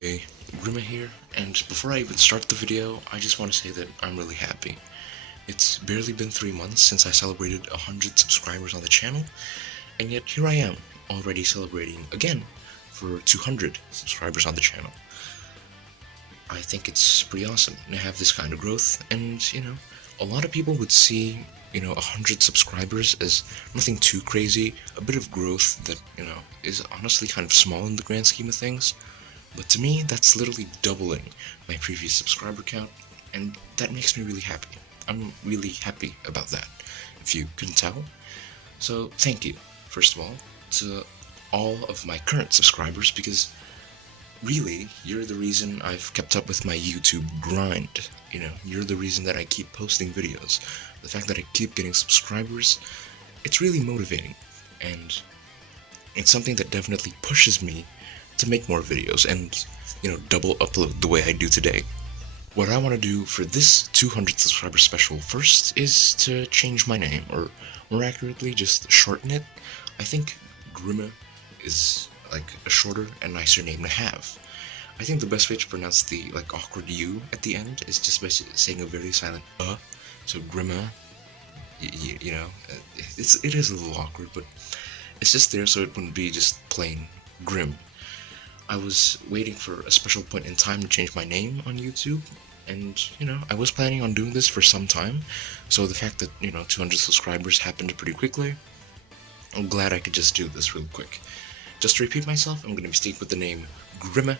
Hey, Grima here, and before I even start the video, I just want to say that I'm really happy. It's barely been 3 months since I celebrated 100 subscribers on the channel, and yet here I am, already celebrating again for 200 subscribers on the channel. I think it's pretty awesome to have this kind of growth, and a lot of people would see 100 subscribers as nothing too crazy, a bit of growth that, is honestly kind of small in the grand scheme of things. But to me, that's literally doubling my previous subscriber count, and that makes me really happy. I'm really happy about that, if you couldn't tell. So thank you, first of all, to all of my current subscribers, because really, you're the reason I've kept up with my YouTube grind. You're the reason that I keep posting videos. The fact that I keep getting subscribers, it's really motivating, and it's something that definitely pushes me to make more videos and, double upload the way I do today. What I want to do for this 200 subscriber special first is to change my name, or more accurately, just shorten it. I think Grima is like a shorter and nicer name to have. I think the best way to pronounce the awkward U at the end is just by saying a very silent so Grima, it is a little awkward, but it's just there so it wouldn't be just plain Grim. I was waiting for a special point in time to change my name on YouTube, and, I was planning on doing this for some time, so the fact that, 200 subscribers happened pretty quickly, I'm glad I could just do this real quick. Just to repeat myself, I'm gonna be sticking with the name Grima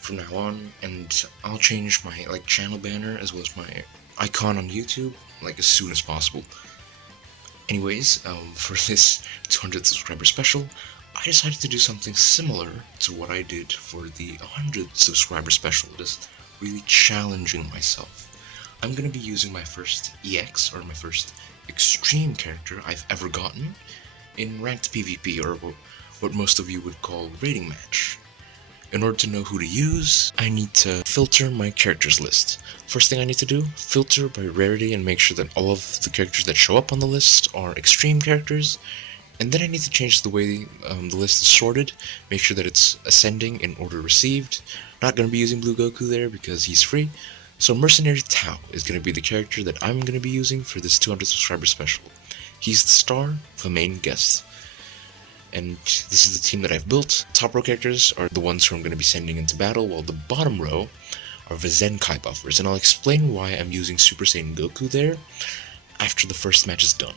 from now on, and I'll change my, channel banner as well as my icon on YouTube, as soon as possible. Anyways, for this 200 subscriber special, I decided to do something similar to what I did for the 100 subscriber special, just really challenging myself. I'm going to be using my first EX, or my first extreme character I've ever gotten, in ranked PvP, or what most of you would call rating match. In order to know who to use, I need to filter my characters list. First thing I need to do, filter by rarity and make sure that all of the characters that show up on the list are extreme characters. And then I need to change the way the list is sorted, make sure that it's ascending in order received. Not going to be using Blue Goku there because he's free. So Mercenary Tao is going to be the character that I'm going to be using for this 200 subscriber special. He's the star, the main guest. And this is the team that I've built. Top row characters are the ones who I'm going to be sending into battle, while the bottom row are the Zenkai buffers. And I'll explain why I'm using Super Saiyan Goku there after the first match is done.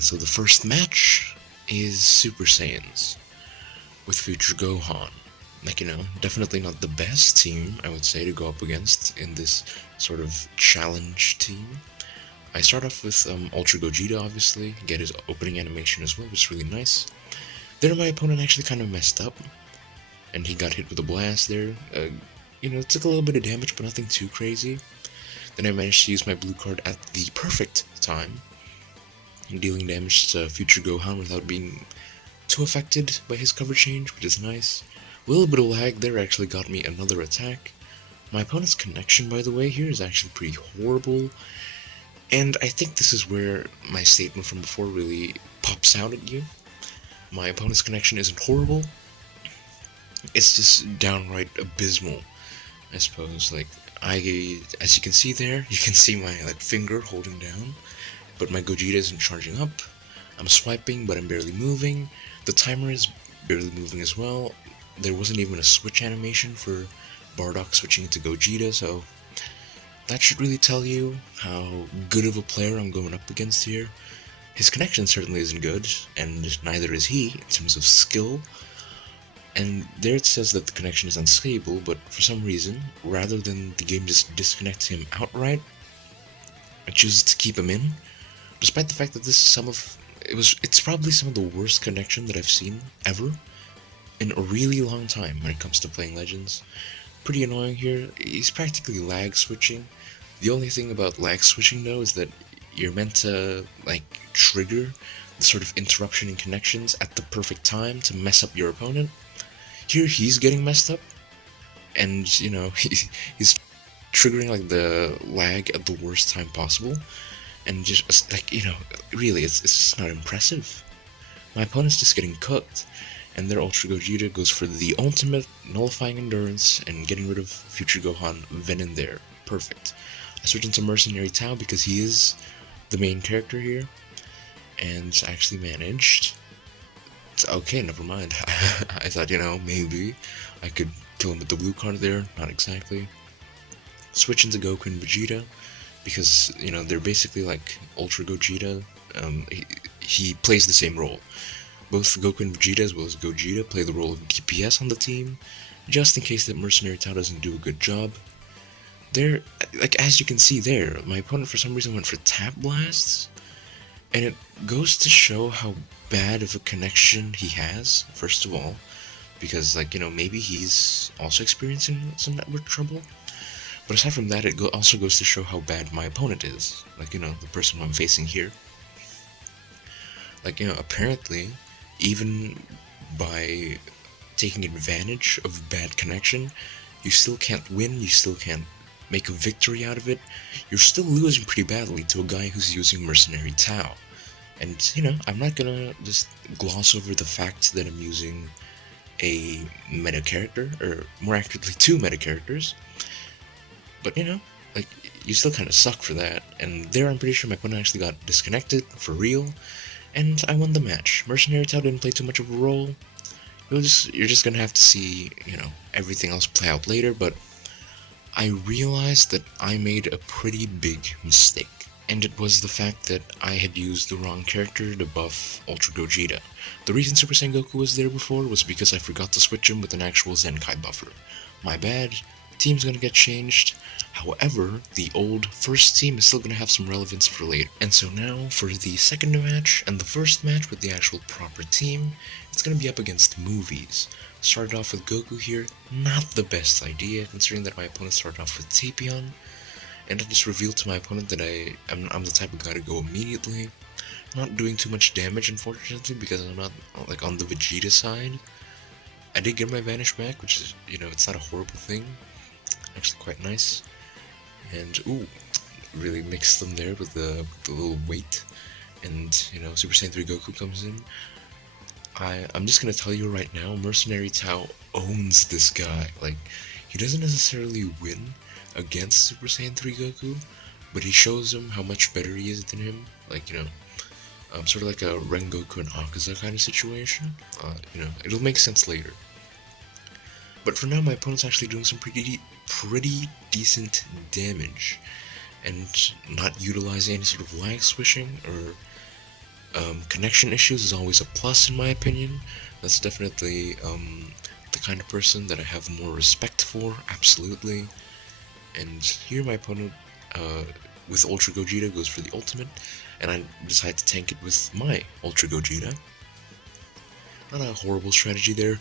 So the first match is Super Saiyans with Future Gohan. Definitely not the best team, I would say, to go up against in this sort of challenge team. I start off with Ultra Gogeta, obviously, get his opening animation as well, which is really nice. There my opponent actually kind of messed up, and he got hit with a blast there. It took a little bit of damage, but nothing too crazy. Then I managed to use my blue card at the perfect time, dealing damage to Future Gohan without being too affected by his cover change, which is nice. A little bit of lag there actually got me another attack. My opponent's connection, by the way, here is actually pretty horrible, and I think this is where my statement from before really pops out at you. My opponent's connection isn't horrible, it's just downright abysmal, I suppose. As you can see there, you can see my finger holding down, but my Gogeta isn't charging up. I'm swiping, but I'm barely moving. The timer is barely moving as well. There wasn't even a switch animation for Bardock switching into Gogeta, so that should really tell you how good of a player I'm going up against here. His connection certainly isn't good, and neither is he in terms of skill. And there it says that the connection is unstable, but for some reason, rather than the game just disconnect him outright, I choose to keep him in. Despite the fact that it's probably some of the worst connection that I've seen ever in a really long time when it comes to playing Legends. Pretty annoying here. He's practically lag switching. The only thing about lag switching though is that you're meant to trigger the sort of interruption in connections at the perfect time to mess up your opponent. Here he's getting messed up, and he's triggering the lag at the worst time possible. And just really, it's just not impressive. My opponent's just getting cooked, and their Ultra Gogeta goes for the ultimate, nullifying endurance and getting rid of Future Gohan then and there. Perfect. I switch into Mercenary Tao because he is the main character here, and I actually managed. Okay, never mind. I thought, maybe I could kill him with the blue card there. Not exactly. Switch into Goku and Vegeta because, they're basically like Ultra Gogeta. He plays the same role. Both Goku and Vegeta, as well as Gogeta, play the role of DPS on the team, just in case that Mercenary Tao doesn't do a good job. There, as you can see there, my opponent for some reason went for Tap Blasts, and it goes to show how bad of a connection he has, first of all, because, maybe he's also experiencing some network trouble. But aside from that, it also goes to show how bad my opponent is, the person I'm facing here. Apparently, even by taking advantage of bad connection, you still can't win, you still can't make a victory out of it. You're still losing pretty badly to a guy who's using Mercenary Tao. And, I'm not gonna just gloss over the fact that I'm using a meta character, or more accurately, two meta characters. But, you still kind of suck for that. And there, I'm pretty sure my opponent actually got disconnected for real, and I won the match. Mercenary Tao didn't play too much of a role. You're just gonna have to see, everything else play out later, but I realized that I made a pretty big mistake. And it was the fact that I had used the wrong character to buff Ultra Gogeta. The reason Super Saiyan Goku was there before was because I forgot to switch him with an actual Zenkai buffer. My bad, team's gonna get changed. However, the old first team is still gonna have some relevance for later. And so now, for the second match, and the first match with the actual proper team, it's gonna be up against movies. Started off with Goku here, not the best idea, considering that my opponent started off with Tapion. And I just revealed to my opponent that I'm the type of guy to go immediately. Not doing too much damage, unfortunately, because I'm not, on the Vegeta side. I did get my Vanish back, which is, it's not a horrible thing. Actually quite nice. And, ooh, really mixed them there with the little weight. And, Super Saiyan 3 Goku comes in. I'm just gonna tell you right now, Mercenary Tao owns this guy. He doesn't necessarily win against Super Saiyan 3 Goku, but he shows him how much better he is than him. Sort of like a Rengoku and Akaza kind of situation. It'll make sense later. But for now, my opponent's actually doing some pretty decent damage, and not utilizing any sort of lag switching or connection issues is always a plus in my opinion. That's definitely the kind of person that I have more respect for, absolutely. And here my opponent, with Ultra Gogeta, goes for the ultimate, and I decide to tank it with my Ultra Gogeta. Not a horrible strategy there,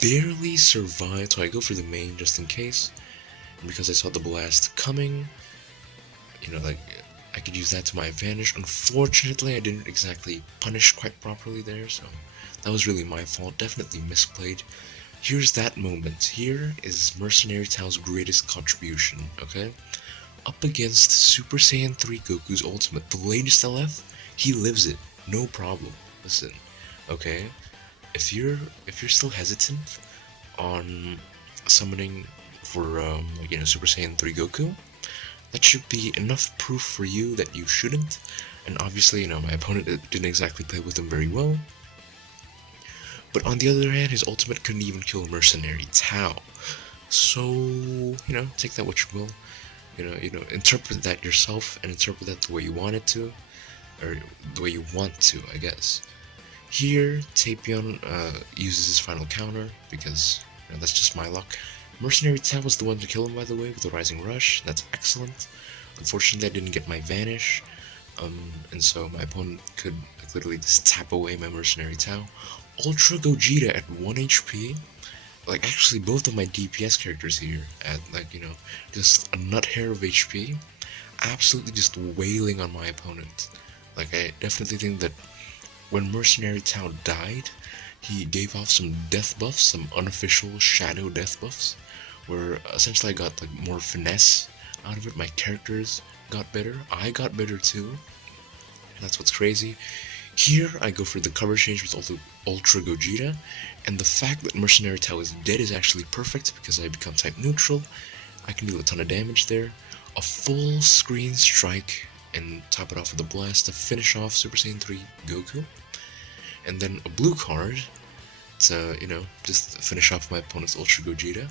barely survived, so I go for the main just in case. And because I saw the blast coming, I could use that to my advantage. Unfortunately, I didn't exactly punish quite properly there, so that was really my fault, definitely misplayed. Here's that moment. Here is Mercenary Tao's greatest contribution, okay? Up against Super Saiyan 3 Goku's ultimate, the latest LF, he lives it, no problem. Listen, okay? If you're still hesitant on summoning for Super Saiyan 3 Goku, that should be enough proof for you that you shouldn't. And obviously, my opponent didn't exactly play with him very well. But on the other hand, his ultimate couldn't even kill Mercenary Tao. So, take that what you will. Interpret that yourself and interpret that the way you want it to, or the way you want to, I guess. Here, Tapion uses his final counter because that's just my luck. Mercenary Tao was the one to kill him, by the way, with the Rising Rush. That's excellent. Unfortunately, I didn't get my Vanish, and so my opponent could literally just tap away my Mercenary Tao. Ultra Gogeta at 1 HP. Actually, both of my DPS characters here at, just a nut hair of HP. Absolutely just wailing on my opponent. I definitely think that when Mercenary Tao died, he gave off some death buffs, some unofficial shadow death buffs, where essentially I got more finesse out of it. My characters got better, I got better too, and that's what's crazy. Here, I go for the cover change with Ultra Gogeta, and the fact that Mercenary Tao is dead is actually perfect because I become type neutral. I can deal a ton of damage there. A full screen strike and top it off with a blast to finish off Super Saiyan 3 Goku. And then a blue card to, just finish off my opponent's Ultra Gogeta.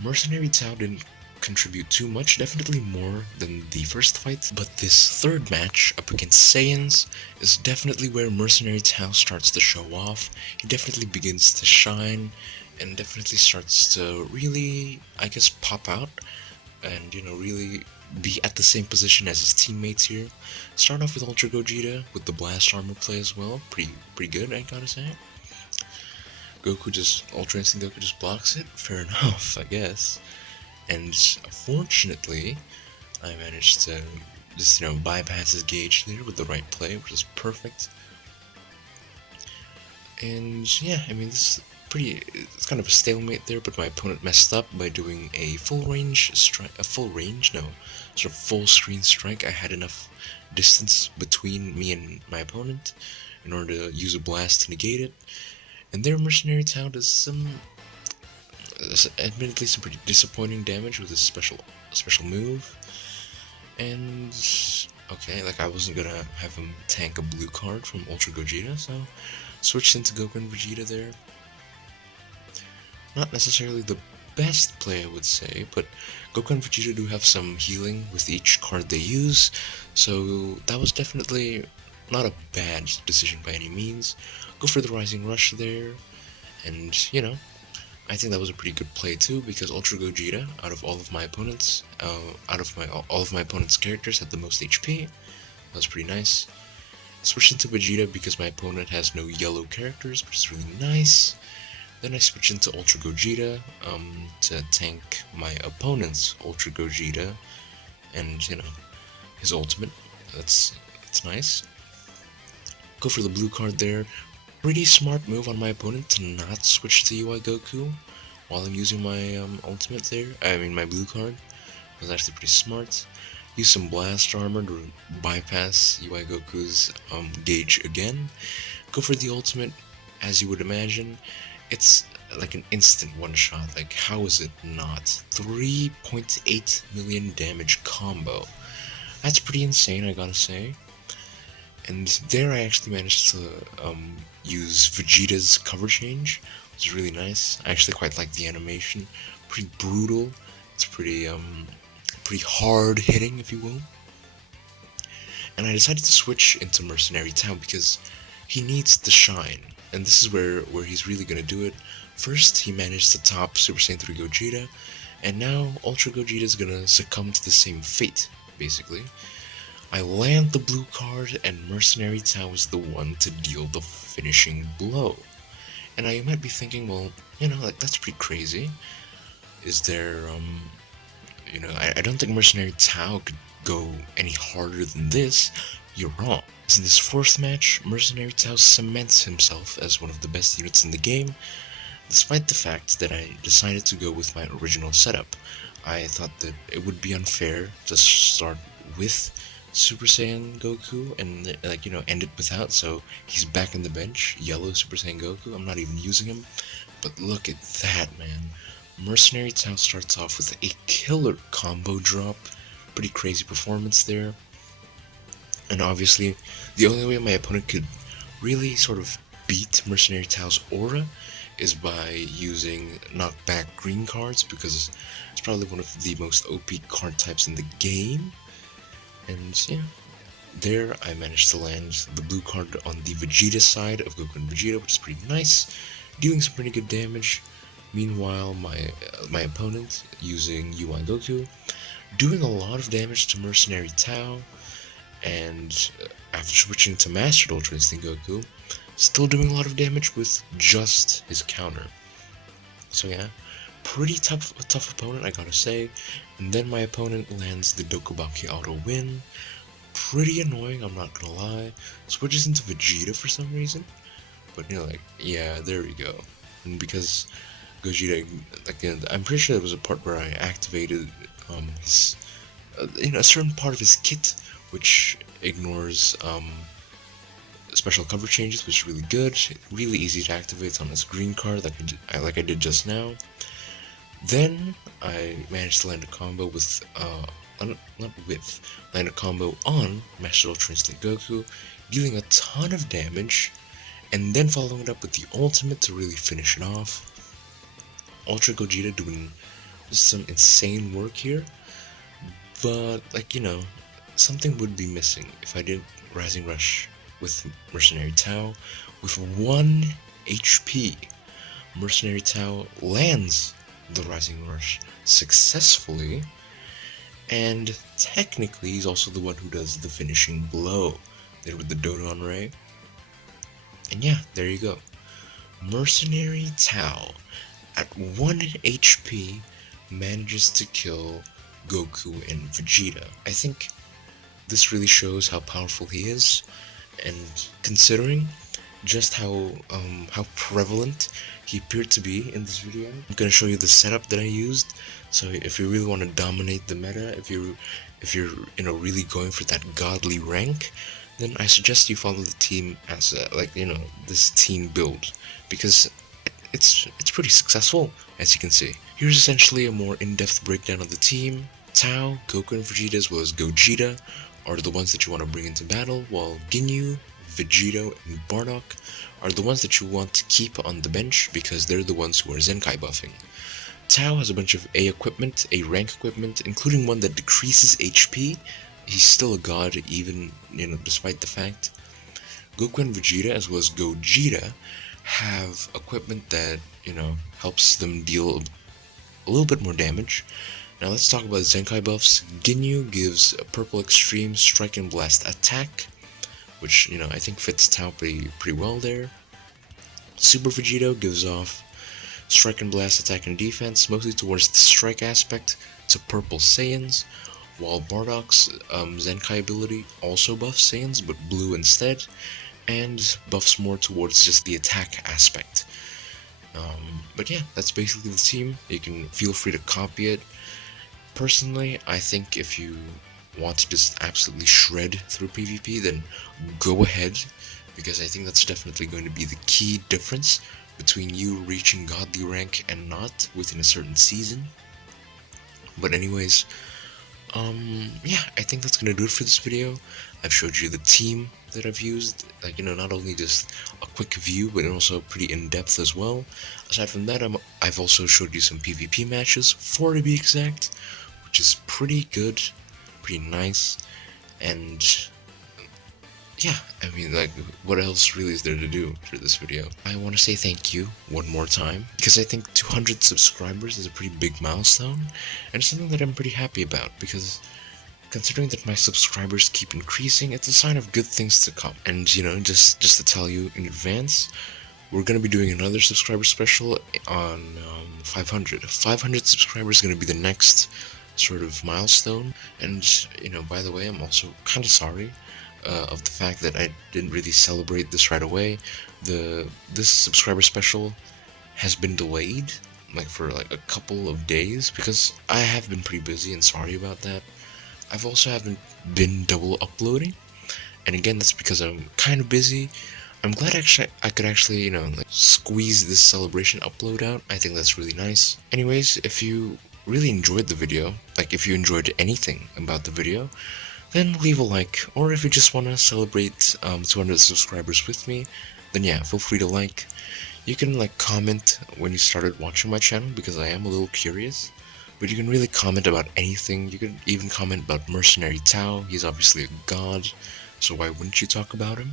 Mercenary Tao didn't contribute too much, definitely more than the first fight, but this third match up against Saiyans is definitely where Mercenary Tao starts to show off. He definitely begins to shine and definitely starts to really, I guess, pop out and, really be at the same position as his teammates here. Start off with Ultra Gogeta with the blast armor play as well, pretty good, I gotta say. Ultra Instinct Goku just blocks it, fair enough, I guess. And fortunately, I managed to just, bypass his gauge there with the right play, which is perfect. And yeah, I mean, it's kind of a stalemate there, but my opponent messed up by doing a full screen strike. I had enough distance between me and my opponent in order to use a blast to negate it. And there, Mercenary Tao does admittedly some pretty disappointing damage with his special move. And okay, I wasn't gonna have him tank a blue card from Ultra Gogeta, so switched into Goku and Vegeta there. Not necessarily the best play, I would say, but Goku and Vegeta do have some healing with each card they use, so that was definitely not a bad decision by any means. Go for the Rising Rush there, and I think that was a pretty good play too, because Ultra Gogeta, out of all of my opponents, all of my opponent's characters, had the most HP. That was pretty nice. Switched into Vegeta because my opponent has no yellow characters, which is really nice. Then I switched into Ultra Gogeta to tank my opponent's Ultra Gogeta and his ultimate. That's nice. Go for the blue card there. Pretty smart move on my opponent to not switch to UI Goku while I'm using my ultimate there. My blue card. It was actually pretty smart. Use some blast armor to bypass UI Goku's gauge again. Go for the ultimate, as you would imagine. It's like an instant one-shot. How is it not? 3.8 million damage combo. That's pretty insane, I gotta say. And there I actually managed to use Vegeta's cover change, which is really nice. I actually quite like the animation. Pretty brutal. It's pretty hard hitting, if you will. And I decided to switch into Mercenary Tao because he needs to shine. And this is where he's really gonna do it. First, he managed to top Super Saiyan 3 Gogeta, and now Ultra Gogeta is gonna succumb to the same fate, basically. I land the blue card, and Mercenary Tao is the one to deal the finishing blow. And now you might be thinking, well, that's pretty crazy. Is there, I don't think Mercenary Tao could go any harder than this. You're wrong. In this fourth match, Mercenary Tao cements himself as one of the best units in the game, despite the fact that I decided to go with my original setup. I thought that it would be unfair to start with Super Saiyan Goku and end it without, so he's back in the bench, yellow Super Saiyan Goku. I'm not even using him, but look at that, man. Mercenary Tao starts off with a killer combo drop, pretty crazy performance there. And obviously, the only way my opponent could really sort of beat Mercenary Tao's aura is by using knockback green cards, because it's probably one of the most OP card types in the game. And yeah, there I managed to land the blue card on the Vegeta side of Goku and Vegeta, which is pretty nice, dealing some pretty good damage. Meanwhile, my opponent, using UI Goku, doing a lot of damage to Mercenary Tao, and after switching to Mastered Ultra Instinct Goku, still doing a lot of damage with just his counter. So yeah, pretty tough opponent, I gotta say. And then my opponent lands the Dokubaki Auto Win. Pretty annoying, I'm not gonna lie. Switches into Vegeta for some reason, but yeah, there we go. And because Gogeta, I'm pretty sure there was a part where I activated his, a certain part of his kit, which ignores special cover changes, which is really good. Really easy to activate on this green card like I did just now. Then I managed to land a combo with land a combo on Master Ultra Instinct Goku, dealing a ton of damage, and then following it up with the ultimate to really finish it off. Ultra Gogeta doing just some insane work here, but something would be missing if I did Rising Rush with Mercenary Tao with 1 HP. Mercenary Tao lands the Rising Rush successfully, and technically he's also the one who does the finishing blow there with the Dodon Ray. And yeah, there you go. Mercenary Tao at 1 HP manages to kill Goku and Vegeta. I think this really shows how powerful he is, and considering just how prevalent he appeared to be in this video, I'm gonna show you the setup that I used. So if you really want to dominate the meta, if you're really going for that godly rank, then I suggest you follow the team as this team build, because it's pretty successful, as you can see. Here's essentially a more in-depth breakdown of the team. Tao, Goku, and Vegeta, as well as Gogeta, are the ones that you want to bring into battle, while Ginyu, Vegito, and Bardock are the ones that you want to keep on the bench because they're the ones who are Zenkai buffing. Tao has a bunch of A rank equipment, including one that decreases HP. He's still a god, even, despite the fact. Goku and Vegeta, as well as Gogeta, have equipment that, helps them deal a little bit more damage. Now let's talk about Zenkai buffs. Ginyu gives a purple extreme strike and blast attack, which, I think fits Tao pretty well there. Super Vegito gives off strike and blast attack and defense, mostly towards the strike aspect to purple Saiyans, while Bardock's Zenkai ability also buffs Saiyans, but blue instead, and buffs more towards just the attack aspect. But yeah, that's basically the team. You can feel free to copy it. Personally, I think if you want to just absolutely shred through PvP, then go ahead, because I think that's definitely going to be the key difference between you reaching godly rank and not within a certain season. But anyways, yeah, I think that's gonna do it for this video. I've showed you the team that I've used, not only just a quick view, but also pretty in-depth as well. Aside from that, I've also showed you some PvP matches, 4 to be exact, which is pretty good, pretty nice, and yeah, I mean, what else really is there to do for this video? I want to say thank you one more time, because I think 200 subscribers is a pretty big milestone, and it's something that I'm pretty happy about, because considering that my subscribers keep increasing, it's a sign of good things to come. And, just to tell you in advance, we're going to be doing another subscriber special on 500. 500 subscribers is going to be the next sort of milestone, and, by the way, I'm also kind of sorry of the fact that I didn't really celebrate this right away. This subscriber special has been delayed, for a couple of days, because I have been pretty busy, and sorry about that. I've also haven't been double uploading, and again, that's because I'm kind of busy. I'm glad I could actually, squeeze this celebration upload out. I think that's really nice. Anyways, if you really enjoyed the video, if you enjoyed anything about the video, then leave a like, or if you just want to celebrate 200 subscribers with me, then yeah, feel free to like. You can comment when you started watching my channel, because I am a little curious. But you can really comment about anything. You can even comment about Mercenary Tao. He's obviously a god, so why wouldn't you talk about him?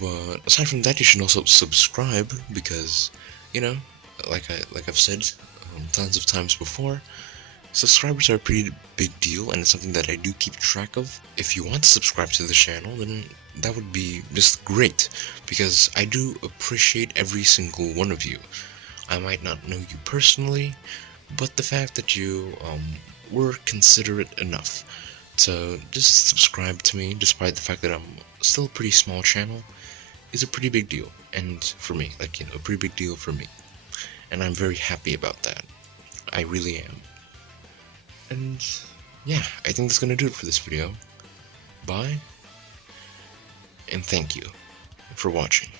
But aside from that, you should also subscribe, because, like I've said tons of times before, subscribers are a pretty big deal, and it's something that I do keep track of. If you want to subscribe to the channel, then that would be just great, because I do appreciate every single one of you. I might not know you personally, but the fact that you were considerate enough to just subscribe to me, despite the fact that I'm still a pretty small channel, is a pretty big deal. And for me, a pretty big deal for me. And I'm very happy about that. I really am. And yeah, I think that's gonna do it for this video. Bye, and thank you for watching.